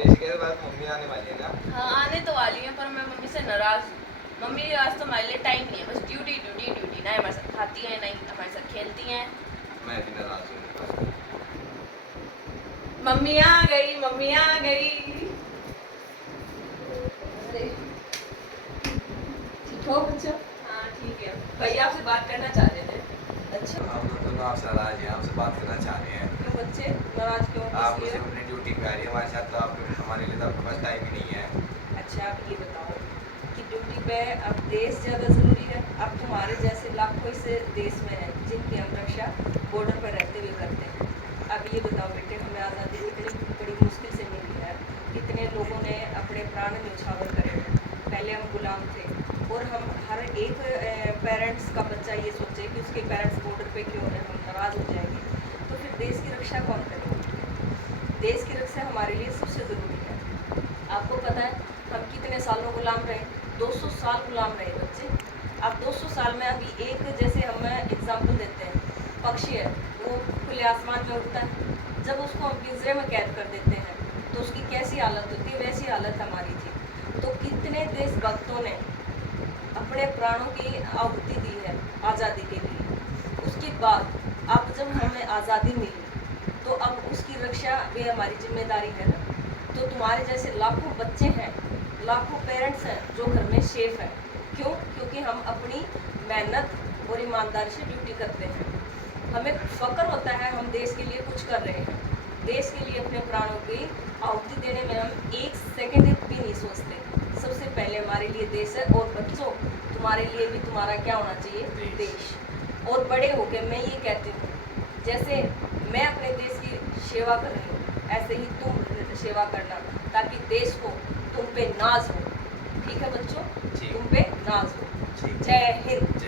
इसके बाद मम्मी आने वाली है ना? हाँ आने तो वाली है, पर मैं मम्मी से नाराज हूँ। मम्मी के पास तो हमारे लिए टाइम नहीं है, बस ड्यूटी ड्यूटी ड्यूटी। ना हमारे साथ खाती हैं, ना हमारे साथ खेलती हैं। मैं भी नाराज हूँ। मम्मी आ गई, मम्मी आ गई। अरे ठीक हो बच्चों? हाँ ठीक है। भैया आपसे बात करना चाह रहे थे। अच्छा हम लोग दोनों आपसे नाराज हैं, आपसे बात करना चाह रहे हैं। क्यों बच्चे नाराज क्यों? आप सिर्फ अपनी ड्यूटी पे आ रही है हमारे साथ, तो आप हमारे लिए तो आपके पास टाइम ही नहीं है। अच्छा आप ये बताओ कि ड्यूटी पे अब देश ज़्यादा ज़रूरी है। अब तुम्हारे जैसे लाखों इस देश में हैं जिनकी हम रक्षा बॉर्डर पर रहते हुए करते हैं। अब ये बताओ बेटे, हमें आज़ादी कितनी बड़ी मुश्किल से मिली है। कितने लोगों ने अपने प्राण न्यौछावर करे हैं। पहले हम गुलाम थे, और हम हर एक पेरेंट्स का बच्चा ये सोचे कि उसके पेरेंट्स बॉर्डर पे क्यों हैं, हम नाराज़ हो जाएंगे। तो फिर देश की रक्षा कौन करेगा? देश की रक्षा हमारे लिए सबसे ज़रूरी है। आपको पता है हम कितने सालों गुलाम रहे? 200 साल गुलाम रहे बच्चे। अब 200 साल में अभी एक, जैसे हम एग्जाम्पल देते हैं, पक्षी है वो खुले आसमान में उड़ता है। जब उसको हम पिंजरे में कैद कर देते हैं तो उसकी कैसी हालत होती है, वैसी हालत हमारी थी। तो कितने देशभक्तों ने अपने प्राणों की आहुति दी है आज़ादी के लिए। उसके बाद अब जब हमें आज़ादी मिली तो अब उसकी रक्षा भी हमारी जिम्मेदारी है ना। तो तुम्हारे जैसे लाखों बच्चे हैं, लाखों पेरेंट्स हैं जो घर में सेफ हैं। क्यों? क्योंकि हम अपनी मेहनत और ईमानदारी से ड्यूटी करते हैं। हमें फक्र होता है हम देश के लिए कुछ कर रहे हैं। देश के लिए अपने प्राणों की आहुति देने में हम एक सेकंड भी नहीं सोचते। सबसे पहले हमारे लिए देश है। और बच्चों, तुम्हारे लिए भी तुम्हारा क्या होना चाहिए? देश। और बड़े होकर मैं ये कहती हूँ, जैसे मैं अपने देश की सेवा कर रही हूँ, ऐसे ही तुम सेवा करना, ताकि देश को तुम पे नाज हो। ठीक है बच्चों? तुम पे नाज हो। जय हिंद।